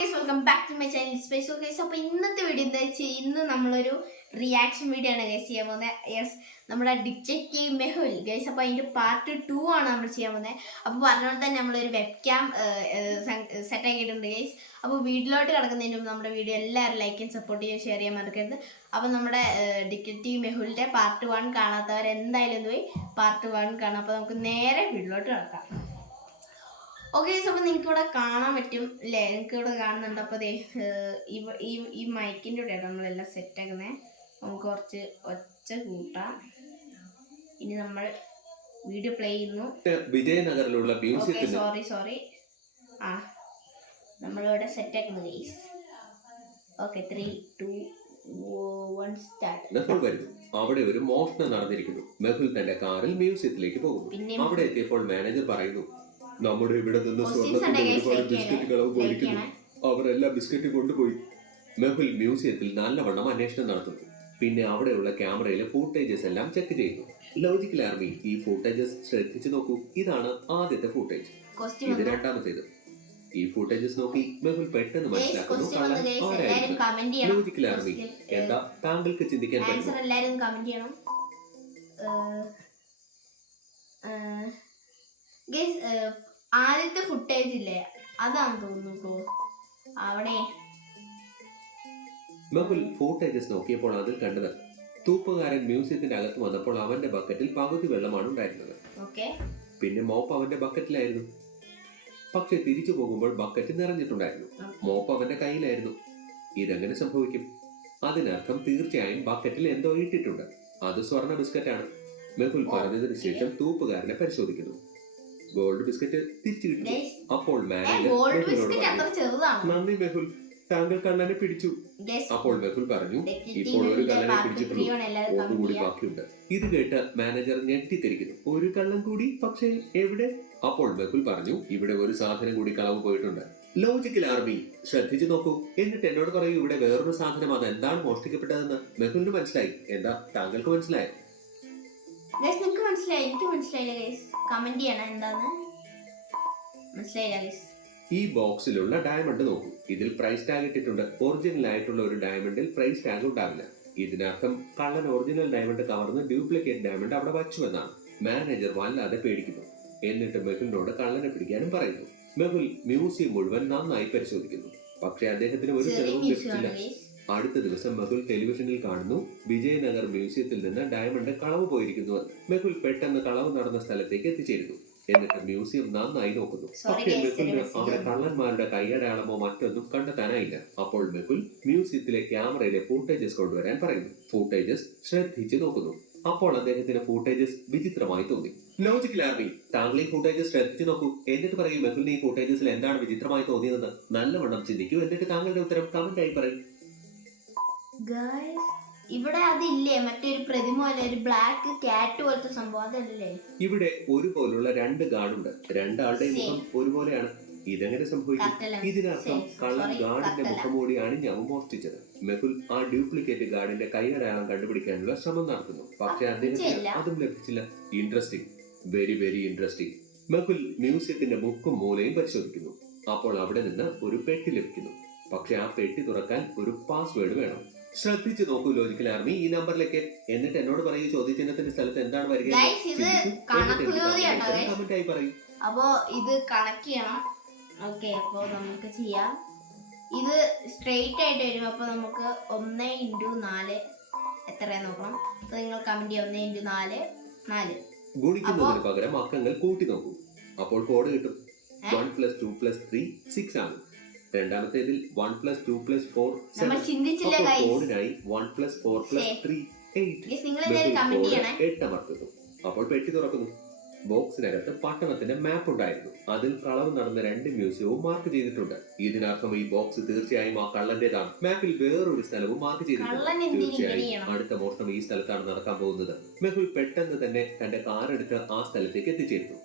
Welcome back to my channel space guys. അപ്പോൾ ഇന്നത്തെ video എന്താ വെച്ചാൽ ഇന്ന് നമ്മളൊരു റിയാക്ഷൻ വീഡിയോ ആണ് ഗൈസ് ചെയ്യാൻ പോകുന്നത്. യെസ്, നമ്മുടെ ഡിറ്റക്റ്റീവ് മെഹുൽ ഗൈസ്. അപ്പോൾ അതിൻ്റെ പാർട്ട് 2 ആണ് നമ്മൾ ചെയ്യാൻ പോകുന്നത്. അപ്പോൾ പറഞ്ഞുകൊണ്ട് തന്നെ നമ്മളൊരു വെബ് ക്യാം സെറ്റ് ആക്കിയിട്ടുണ്ട് ഗൈസ്. അപ്പോൾ വീഡിയോയിലോട്ട് കിടക്കുന്നതിന് മുമ്പ് നമ്മുടെ വീഡിയോ എല്ലാവരും ലൈക്ക് ചെയ്യാൻ സപ്പോർട്ട് ചെയ്യാൻ ഷെയർ ചെയ്യാൻ മറക്കരുത്. അപ്പോൾ നമ്മുടെ ഡിറ്റക്റ്റീവ് മെഹുലിൻ്റെ പാർട്ട് 1 കാണാത്തവർ എന്തായാലും പോയി പാർട്ട് 1 കാണാം. അപ്പോൾ നമുക്ക് നേരെ വീഡിയോയിലോട്ട് കിടക്കാം. ഓക്കെ, അപ്പോൾ നിങ്ങൾക്ക് ഇവിടെ കാണാൻ പറ്റും അല്ലേ? നിങ്ങൾക്ക് ഇവിടെ കാണുന്നുണ്ട്. അപ്പോൾ അതെ ഈ മൈക്കിൻ്റെ കൂടെയാണ് നമ്മളെല്ലാം സെറ്റാക്കുന്നത്. നമുക്ക് കുറച്ച് ഒച്ച കൂട്ടാം. ഇനി നമ്മൾ വീഡിയോ പ്ലേ ചെയ്യുന്നു. വിജയനഗറിലുള്ള സോറി നമ്മളിവിടെ സെറ്റാക്കുന്നു ഗൈസ്. Okay, 3, 2, 1 start. അവിടെ ഒരു മോഷണം നടന്നിരിക്കുന്നു. മെഹുൽ തന്റെ കാറിൽ മ്യൂസിയത്തിലേക്ക് പോകുന്നു. അവിടെ എത്തിയപ്പോൾ മാനേജർ പറയുന്നു, നമ്മുടെ ഇവിടെ നിന്ന് സ്വർണ്ണത്തിന്റെ ഒരുപാട് ബിസ്ക്കറ്റുകൾ പോയിരിക്കുന്നു. അവരെല്ലാം ബിസ്ക്കറ്റ് കൊണ്ടുപോയി. മെഹുൽ മ്യൂസിയത്തിൽ നല്ലവണ്ണം അന്വേഷണം നടത്തുന്നു. പിന്നെ അവിടെയുള്ള ക്യാമറയിലെ ഫൂട്ടേജസ് എല്ലാം ചെക്ക് ചെയ്യുന്നു. ലോജിക്കൽ ആർമി, ഈ ഫൂട്ടേജസ് ശ്രദ്ധിച്ചു നോക്കൂ. ഇതാണ് ആദ്യത്തെ ഫൂട്ടേജ്, ഇത് രണ്ടാമത്തേത്. ഈ ഫൂട്ടേജസ് നോക്കി മെഹുൽ പെട്ടെന്ന് മനസ്സിലാക്കുന്നു ലോജിക്കൽ ആർമി. എന്താ താങ്കൾക്ക് ചിന്തിക്കാൻ പറ്റും? ആദ്യത്തെ ഫുട്ടേജ് ഇല്ലേ, അതാണ് തോന്നുന്നു അവിടെ. മെഹുൽ ഫൂട്ടേജസ് നോക്കിയപ്പോൾ അതിൽ കണ്ടത് തൂപ്പുകാരൻ മ്യൂസിയത്തിന്റെ അകത്ത് വന്നപ്പോൾ അവന്റെ ബക്കറ്റിൽ പകുതി വെള്ളമാണ് ഉണ്ടായിരുന്നത്. പിന്നെ മോപ്പ് അവന്റെ ബക്കറ്റിലായിരുന്നു. പക്ഷെ തിരിച്ചു പോകുമ്പോൾ ബക്കറ്റ് നിറഞ്ഞിട്ടുണ്ടായിരുന്നു. മോപ്പ് അവന്റെ കയ്യിലായിരുന്നു. ഇതെങ്ങനെ സംഭവിക്കും? അതിനർത്ഥം തീർച്ചയായും ബക്കറ്റിൽ എന്തോ ഇട്ടിട്ടുണ്ട്. അത് സ്വർണ്ണ ബിസ്ക്കറ്റാണ്. മെഹുൽ പറഞ്ഞതിന് ശേഷം തൂപ്പുകാരനെ പരിശോധിക്കുന്നു. ഗോൾഡ് ബിസ്ക്കറ്റ് തിരിച്ചു കിട്ടി. അപ്പോൾ മാനേജർ നന്ദി മെഹുൽ, താങ്കൾ കള്ളനെ പിടിച്ചു. അപ്പോൾ മെഹുൽ പറഞ്ഞു, ഇപ്പോൾ ഒരു കള്ളനെ പിടിച്ചിട്ടുള്ളൂ, ഒന്നുകൂടി ബാക്കിയുണ്ട്. ഇത് കേട്ട് മാനേജർ ഞെട്ടിത്തിരിക്കുന്നു. ഒരു കള്ളൻ കൂടി? പക്ഷേ എവിടെ? അപ്പോൾ മെഹുൽ പറഞ്ഞു, ഇവിടെ ഒരു സാധനം കൂടി കളവ് പോയിട്ടുണ്ട്. ലോജിക്കൽ ആർമി, ശ്രദ്ധിച്ചു നോക്കൂ, എന്നിട്ട് എന്നോട് പറയൂ ഇവിടെ വേറൊരു സാധനം, അത് എന്താണ് മോഷ്ടിക്കപ്പെട്ടതെന്ന്. മെഹുലിന് മനസ്സിലായി. എന്താ താങ്കൾക്ക് മനസ്സിലായോ? നിങ്ങൾക്ക് മനസ്സിലായി? എനിക്ക് മനസ്സിലായില്ല ഗൈസ്. കമന്റ് ചെയ്യണം എന്താന്ന് മനസ്സിലായില്ല ഗൈസ്. ഈ ബോക്സിലുള്ള ഡയമണ്ട് നോക്കൂ. ഇതിൽ പ്രൈസ് ടാഗ് ഇട്ടിട്ടുണ്ട്. ഒറിജിനൽ ആയിട്ടുള്ള ഒരു ഡയമണ്ടിൽ പ്രൈസ് ടാഗ് ഉണ്ടാവില്ല. ഇതിനർത്ഥം കള്ളൻ ഒറിജിനൽ ഡയമണ്ട് കവർന്ന് ഡ്യൂപ്ലിക്കേറ്റ് ഡയമണ്ട് അവിടെ വച്ചു എന്നാണ്. മാനേജർ വല്ലാതെ പേടിക്കുന്നു. എന്നിട്ട് മെഹുലിനോട് കള്ളനെ പിടിക്കാനും പറയുന്നു. മെഹുൽ മ്യൂസിയം മുഴുവൻ നന്നായി പരിശോധിക്കുന്നു. പക്ഷെ അദ്ദേഹത്തിന് ഒരു തെളിവും ലഭിച്ചില്ല. അടുത്ത ദിവസം മെഹുൽ ടെലിവിഷനിൽ കാണുന്നു, വിജയനഗർ മ്യൂസിയത്തിൽ നിന്ന് ഡയമണ്ട് കളവ് പോയിരിക്കുന്നു. മെഹുൽ പെട്ടെന്ന് കളവ് നടന്ന സ്ഥലത്തേക്ക് എത്തിച്ചേരുന്നു. എന്നിട്ട് മ്യൂസിയം നന്നായി നോക്കുന്നു. പക്ഷേ മെഹുലിന് അവിടെ കള്ളന്മാരുടെ കൈയടയാളമോ മറ്റൊന്നും കണ്ടെത്താനായില്ല. അപ്പോൾ മെഹുൽ മ്യൂസിയത്തിലെ ക്യാമറയിലെ ഫൂട്ടേജസ് കൊണ്ടുവരാൻ പറയുന്നു. ഫൂട്ടേജസ് ശ്രദ്ധിച്ചു നോക്കുന്നു. അപ്പോൾ അദ്ദേഹത്തിന് ഫൂട്ടേജസ് വിചിത്രമായി തോന്നി. ലോജിക്കൽ ആർമി, താങ്കൾ ഈ ഫൂട്ടേജസ് ശ്രദ്ധിച്ചു നോക്കൂ, എന്നിട്ട് പറയൂ മെഹുലിന് ഈ ഫൂട്ടേജസിൽ എന്താണ് വിചിത്രമായി തോന്നിയതെന്ന്. നല്ലവണ്ണം ചിന്തിക്കൂ, എന്നിട്ട് താങ്കളുടെ ഉത്തരം കമന്റ് ആയി പറയും. ഇവിടെ അതില്ലേ, മറ്റൊരു പ്രതിമ പോലെ ഒരു ബ്ലാക്ക് ക്യാറ്റ് പോലത്തെ സംഭവം, അതല്ലേ? ഇവിടെ ഒരുപോലുള്ള 2 ഗാർഡുണ്ട്. രണ്ടാളുടെയും മുഖം ഒരുപോലെയാണ്. ഇതെങ്ങനെ സംഭവിക്കും? ഇതിനർത്ഥം കള്ളൻ ഗാർഡിന്റെ മുഖംമൂടി അണിഞ്ഞാവും മോഷ്ടിച്ചത്. മെഹുൽ ആ ഡ്യൂപ്ലിക്കേറ്റ് ഗാർഡിന്റെ കൈയടയാളം കണ്ടുപിടിക്കാനുള്ള ശ്രമം നടത്തുന്നു. പക്ഷെ അദ്ദേഹത്തിന് അതും ലഭിച്ചില്ല. Interesting, very very interesting. Mehul മ്യൂസിയത്തിന്റെ മുക്കും മൂലയും പരിശോധിക്കുന്നു. അപ്പോൾ അവിടെ നിന്ന് ഒരു പെട്ടി ലഭിക്കുന്നു. പക്ഷെ ആ പെട്ടി തുറക്കാൻ ഒരു പാസ്വേഡ് വേണം. ശ്രദ്ധിച്ചു നോക്കൂ ലോജിക്കൽ ആർമി, ഈ നമ്പറിലേക്ക്. എന്നിട്ട് എന്നോട് പറയൂ ചോദ്യചിഹ്നത്തിന്റെ സ്ഥലത്ത് എന്താണ് വരിക. കമന്റായി പറയൂ. അപ്പോ ഇത് കണക്ട് ചെയ്യണം. ഓക്കെ, അപ്പോൾ നമുക്ക് ചെയ്യാം. ഇത് സ്ട്രെയിറ്റ് ആയിട്ട് വരും. അപ്പോൾ നമുക്ക് 1 × 4 എത്രയാണ് നോക്കണം. അപ്പോൾ നിങ്ങൾ കമന്റ് ചെയ്യാം. 1 × 4 ഗുണിക്കുന്നതിന് പകരം അക്കങ്ങൾ കൂട്ടി നോക്കൂ. അപ്പോൾ കോഡ് കിട്ടും. 1 + 2 + 3 6 ആണ്. രണ്ടാമത്തേതിൽ 1 + 2 + 4 7. കോഡിനായി 1 + 4 + 3 8. 8 അമർത്തുന്നു. അപ്പോൾ പെട്ടി തുറക്കുന്നു. ബോക്സിനകത്ത് പട്ടണത്തിന്റെ മാപ്പ് ഉണ്ടായിരുന്നു. അതിൽ കളവ് നടന്ന 2 മ്യൂസിയവും മാർക്ക് ചെയ്തിട്ടുണ്ട്. ഇതിനർത്ഥം ഈ ബോക്സ് തീർച്ചയായും ആ കള്ളന്റേതാണ്. മാപ്പിൽ വേറൊരു സ്ഥലവും മാർക്ക് ചെയ്തിട്ടുണ്ട്. തീർച്ചയായും അടുത്ത മോഷണം ഈ സ്ഥലത്താണ് നടക്കാൻ പോകുന്നത്. മെഹുൽ പെട്ടെന്ന് തന്നെ തന്റെ കാർ എടുത്ത് ആ സ്ഥലത്തേക്ക് എത്തിച്ചേരുന്നു.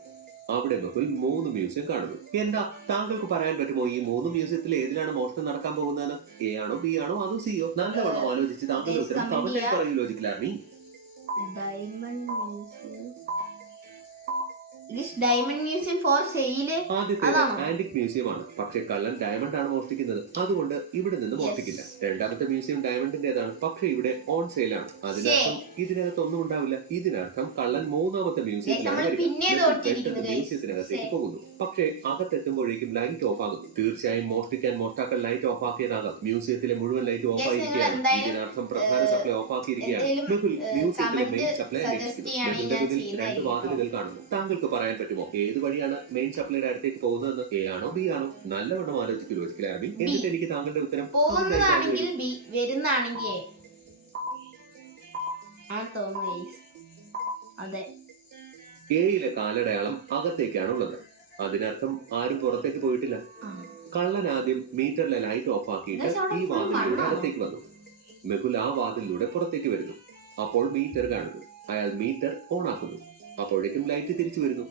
അവിടെ മെഹുൽ 3 മ്യൂസിയം കാണുന്നു. എന്താ താങ്കൾക്ക് പറയാൻ പറ്റുമോ ഈ 3 മ്യൂസിയത്തിൽ ഏതിലാണ് മോഷണം നടക്കാൻ പോകുന്നത്? എ ആണോ, ബി ആണോ, അതോ സി യോ? നല്ലവണ്ണം ആലോചിച്ച് താങ്കളുടെ ഉത്തരം കമന്റായി പറയൂ logical army. Diamond museum for sale ആദ്യത്തെ അതാണോ? ആന്റിക് മ്യൂസിയം ആണ്, പക്ഷെ കള്ളൻ ഡയമണ്ട് ആണ് മോഷ്ടിക്കുന്നത്, അതുകൊണ്ട് ഇവിടെ നിന്ന് മോഷ്ടിക്കില്ല. രണ്ടാമത്തെ മ്യൂസിയം ഡയമണ്ടിന്റേതാണ്, പക്ഷെ ഇവിടെ ഓൺ സെയിലാണ്. അതിനർത്ഥം ഇതിനകത്ത് ഒന്നും ഉണ്ടാവില്ല. ഇതിനർത്ഥം കള്ളൻ മൂന്നാമത്തെ മ്യൂസിയത്തിലാണ് വരിക. പിന്നെ പെട്ടെന്ന് മ്യൂസിയത്തിനകത്തേക്ക് പോകുന്നു, പക്ഷേ അകത്തെത്തുമ്പോഴേക്കും ലൈറ്റ് ഓഫ് ആകുന്നു. തീർച്ചയായും മോഷ്ടിക്കാൻ മോഷ്ടാക്കൾ ലൈറ്റ് ഓഫ് ആക്കിയതാകാം. മ്യൂസിയത്തിലെ മുഴുവൻ ലൈറ്റ് ഓഫ് ആയിരിക്കുകയാണ്. ഇതിനർത്ഥം പ്രധാന സപ്ലൈ ഓഫ് ആക്കിയിരിക്കുകയാണ്. മെഹുൽ മ്യൂസിയത്തിലെ മെയിൻ സപ്ലൈ അന്വേഷിക്കുന്നു. മെഹുലിന്റെ മുന്നിൽ രണ്ട് വാതിലുകൾ കാണുന്നു. താങ്കൾക്ക് പറയാൻ പറ്റുമോ ഏത് വഴിയാണ് മെയിൻ സപ്ലൈയുടെ അടുത്തേക്ക് പോകുന്നതെന്ന്? എ ആണോ ബി ആണോ? നല്ലവണ്ണം ആലോചിക്കൂ ലോജിക്കൽ. എന്നിട്ട് എനിക്ക് താങ്കളുടെ ഉത്തരം പോകുന്നതാണെങ്കിൽ ബി, വരുന്നാണെങ്കിൽ എ ആ തോന്നുന്നു guys. അതെ, എയിലെ കാലടയാളം അകത്തേക്കാണ് ഉള്ളത്. അതിനർത്ഥം ആരും പുറത്തേക്ക് പോയിട്ടില്ല. കള്ളൻ ആദ്യം മീറ്ററിലെ ലൈറ്റ് ഓഫ് ആക്കിയിട്ട് ഈ വാതിലിലൂടെ അകത്തേക്ക് വന്നു. മെഹുൽ ആ വാതിലിലൂടെ പുറത്തേക്ക് വരുന്നു. അപ്പോൾ മീറ്റർ കാണുന്നു. അയാൾ മീറ്റർ ഓൺ ആക്കുന്നു. അപ്പോഴേക്കും ലൈറ്റ് തിരിച്ചു വരുന്നു.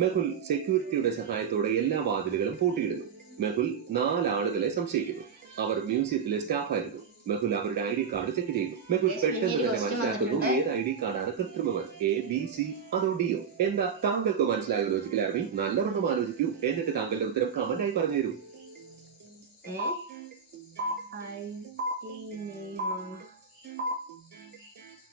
മെഹുൽ സെക്യൂരിറ്റിയുടെ സഹായത്തോടെ എല്ലാ വാതിലുകളും പൂട്ടിയിടുന്നു. മെഹുൽ 4 ആളുകളെ സംശയിക്കുന്നു. അവർ മ്യൂസിയത്തിലെ സ്റ്റാഫായിരുന്നു. മെഹുൽ അവരുടെ ID കാർഡ് ചെക്ക് ചെയ്യുന്നു. മെഹുൽ പെട്ടെന്ന് തന്നെ മനസ്സിലാക്കുന്നു ഏത് ID കാർഡാണ് കൃത്രിമം, A, B, C അതോ D യോ? എന്താ താങ്കൾക്ക് മനസ്സിലായോ ലോജിക്കൽ ആർമി? നല്ലവണ്ണം ആലോചിക്കൂ, എന്നിട്ട് താങ്കളുടെ ഉത്തരം കമന്റായി പറഞ്ഞു തരൂ.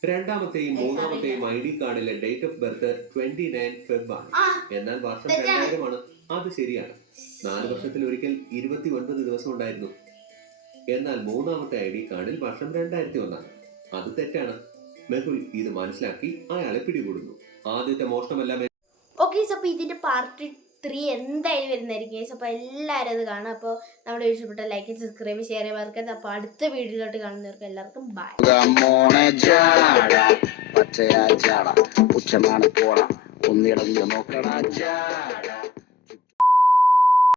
രണ്ടാമത്തെയും മൂന്നാമത്തെയും ID കാർഡിലെ ഡേറ്റ് ഓഫ് ബർത്ത് 29 Feb ആണ്. എന്നാൽ വർഷം 2000 ആണ്. അത് ശരിയാണ്. 4 വർഷത്തിൽ ഒരിക്കൽ 29 ദിവസം ഉണ്ടായിരുന്നു. എന്നാൽ മൂന്നാമത്തെ ID കാർഡിൽ വർഷം 2001 ആണ്. അത് തെറ്റാണ്. മെഹുൽ ഇത് മനസ്സിലാക്കി അയാളെ പിടികൂടുന്നു. ആദ്യത്തെ മോഷണമല്ല. ഓക്കെ, അപ്പോൾ ഇതിന്റെ പാർട്ട് 3 എന്തായാലും വരുന്നതായിരിക്കും. അപ്പോൾ എല്ലാവരും അത് കാണാം. അപ്പോൾ നമ്മുടെ വീഡിയോ ഇഷ്ടപ്പെട്ട ലൈക്ക്, സബ്സ്ക്രൈബ്, ഷെയർ ചെയ്യാൻ മറക്കരുത്. അപ്പോൾ അടുത്ത വീഡിയോയിലോട്ട് കാണുന്നവർക്ക് എല്ലാവർക്കും ബൈ. പച്ചയാ ചാട ഉച്ചമാണ് പോട ഒന്നിടഞ്ഞു നോക്കണ ചാട.